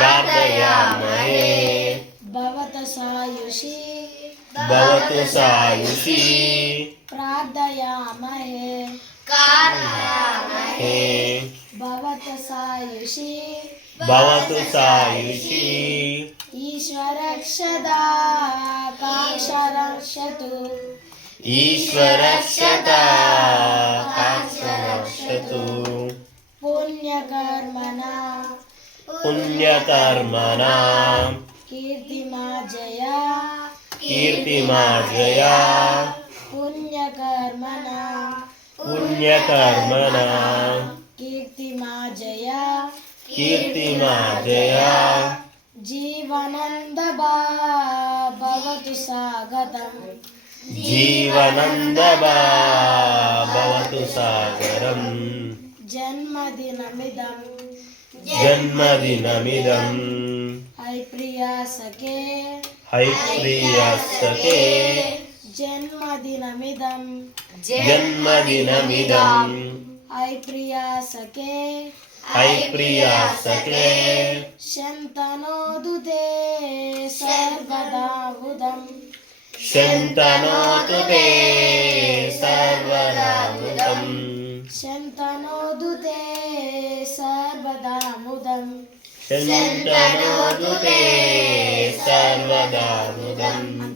प्रार्थयामहे भवतु सायुषी प्रार्थयामहे भवतु सायुषी ईश्वरक्षदा काक्षरक्षतु पुण्यकर्मणा कीर्तिमार्जया पुण्यकर्मणा कीर्तिमार्जया जीवनन्दबा भवतु सागरम् जन्मदिनमिदं है प्रिया सखे जन्मदिनमिदं है प्रिया सखे शन्तनोदुते सर्वदा उदम् शन्तनोदुते सर्वदा मुदम्